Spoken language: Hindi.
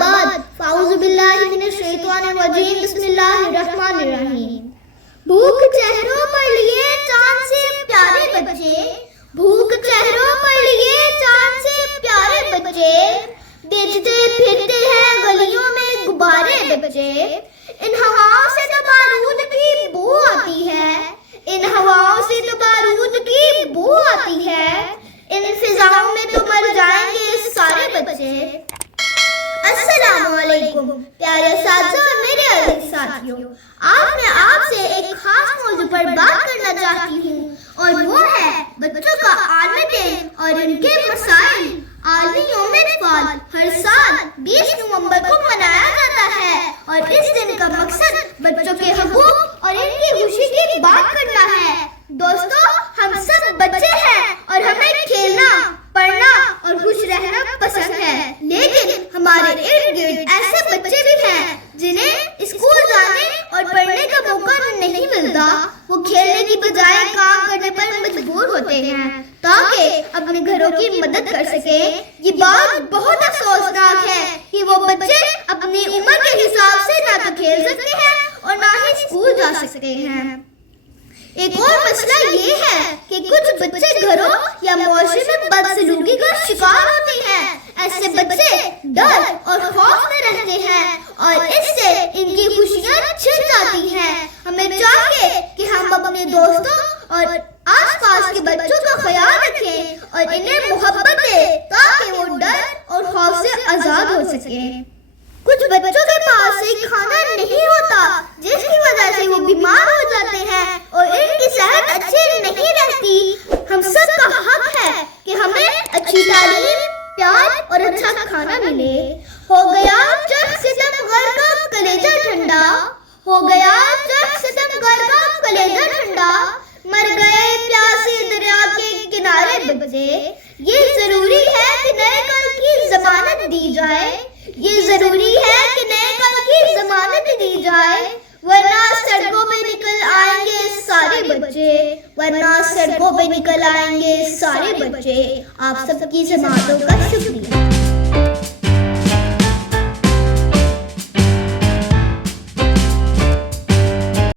बाद फ़ाऊज़ु बिल्लाहि मिनश शैतानिर रजीम बिस्मिल्लाहिर्रहमानिर रहीम। भूख चेहरों पर लिए चांद से प्यारे बच्चे, भूख चेहरों पर लिए चांद से प्यारे बच्चे, बेचते फिरते हैं गलियों में गुब्बारे बच्चे। इन हवाओं से तो बारूद की बू आती है, इन हवाओं से तो बारूद की बू आती है, इन फिजाओं में तो मर जाएंगे सारे बच्चे। अस्सलामु अलैकुम प्यारे साथियों और मेरे अजीज साथियों, आज मैं आपसे एक खास मौजू पर बात करना चाहती हूँ और वो है बच्चों का आलमी दिन और इनके मसाइल। आलमी यौम-ए-इत्फाल हर साल 20 नवंबर को मनाया जाता है और इस दिन का मकसद बच्चों के हकूक और इनकी खुशी की बात करना है। दोस्तों, हम सब बच्चे हैं और हमें खेलना, पढ़ना और खुश रहना पसंद है, लेकिन हमारे इर्द गिर्द ऐसे बच्चे भी हैं जिन्हें स्कूल जाने और पढ़ने का मौका नहीं मिलता। वो खेलने की बजाय काम करने पर मजबूर होते हैं ताकि अपने घरों की मदद कर सके। ये बात बहुत अफसोसनाक है कि वो बच्चे अपनी उम्र के हिसाब से ना तो खेल सकते हैं और ना ही स्कूल जा सकते हैं। एक और मसला ये है कि कुछ बच्चे घरों या मुआशरे में बदसलूकी का शिकार होते हैं। ऐसे बच्चे डर और खौफ में रहते हैं और इससे इनकी खुशियां छिन जाती हैं। हमें चाहिए कि हम अपने दोस्तों और आसपास के बच्चों का ख्याल रखें और इन्हें मोहब्बत दें ताकि वो डर और खौफ से आजाद हो सके। कुछ बच्चों के पास एक खाना नहीं होता जिसकी वजह से वो बीमार हो जाते हैं और इनकी सेहत अच्छी नहीं रहती। हम सब का हक है कि हमें अच्छी तालीम, प्यार और अच्छा खाना मिले। हो गया चरख सितमगर का कलेजा ठंडा, हो गया चरख सितमगर का कलेजा ठंडा, मर गए प्यासे दरिया के किनारे बच्चे। ये जरूरी है कि नए कल की जमानत दी जाए, ये जरूरी है कि नए कल की जमानत दी जाए, वरना सड़कों पे निकल आएंगे सारे बच्चे, वरना सड़कों पे निकल आएंगे सारे बच्चे। आप सबकी समातों का शुक्रिया।